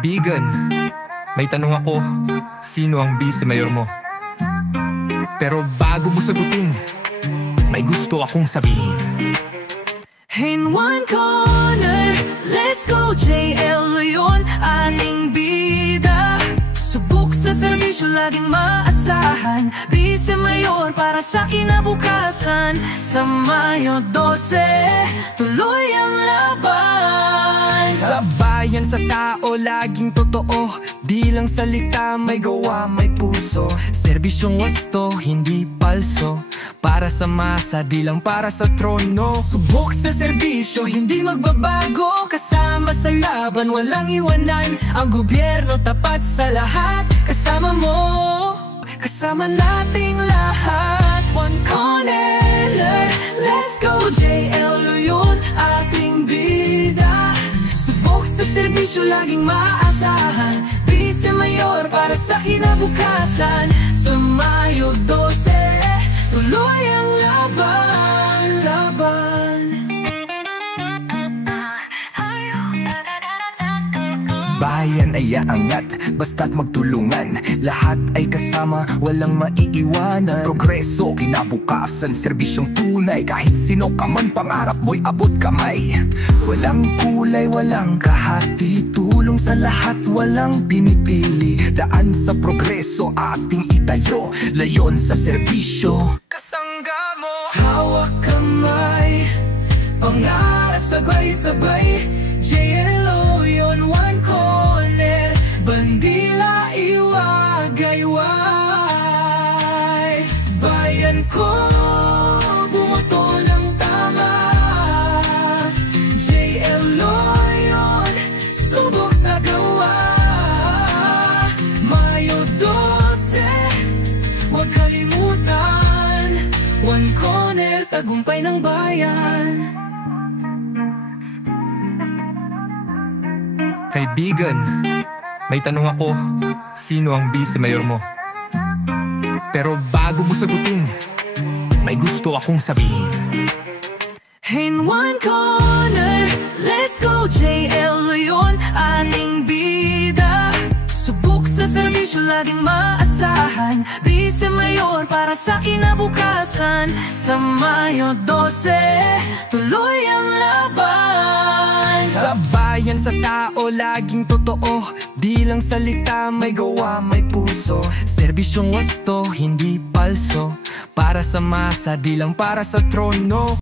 Kaibigan, may tanong ako, sino ang vice mayor mo? Pero bago mo sagutin, may gusto akong sabihin. In one corner, let's go JL yun, ating bida. Subok sa serbisyo, laging maasahan. Vice Mayor para sa kinabukasan. Sa Mayo 12, tuloy ang laban. Sa bayan, sa tao, laging totoo. Di lang salita, may gawa, may puso. Serbisyong wasto, hindi palso. Para sa masa, di lang para sa trono. Subok sa serbisyo, hindi magbabago. Kasama sa laban, walang iwanan. Ang gobyerno tapat sa lahat. Kasama mo, kasama nating lahat. One corner, let's go JL yun, ating bida. Subok sa serbisyo, laging maasahan. Vice Mayor para sa kinabukasan. Sa Mayo 12, tuloy ang laban, laban. Bayan ay aangat, basta't magtulungan. Lahat ay kasama, walang maiiwanan. Progreso, kinabukasan, serbisyong tunay. Kahit sino ka man, pangarap mo'y abot kamay. Walang kulay, walang kahati. Tulong sa lahat, walang pinipili. Daan sa progreso, ating itayo. Layon sa serbisyo, Kasangga mo, Hawak kamay, pangarap sabay-sabay. JLO yun, one corner, bandila iwagayway. Bayan ko, bumoto ng tama. JLO yun, subok sa gawa. Mayo 12, huwag kalimutan. One corner, tagumpay ng bayan. Kaibigan, may tanong ako, sino ang vice mayor mo? Pero bago mo sagutin, may gusto akong sabihin. In one corner, let's go JL yun, ating bida. Subok sa serbisyo, laging maasahan. Vice Mayor para sa kinabukasan. Sa Mayo 12, tuloy ang laban. Sa bayan, sa tao, laging totoo. Di lang salita, may gawa, may puso. Serbisyong wasto, hindi palso. Para sa masa, di lang para sa trono.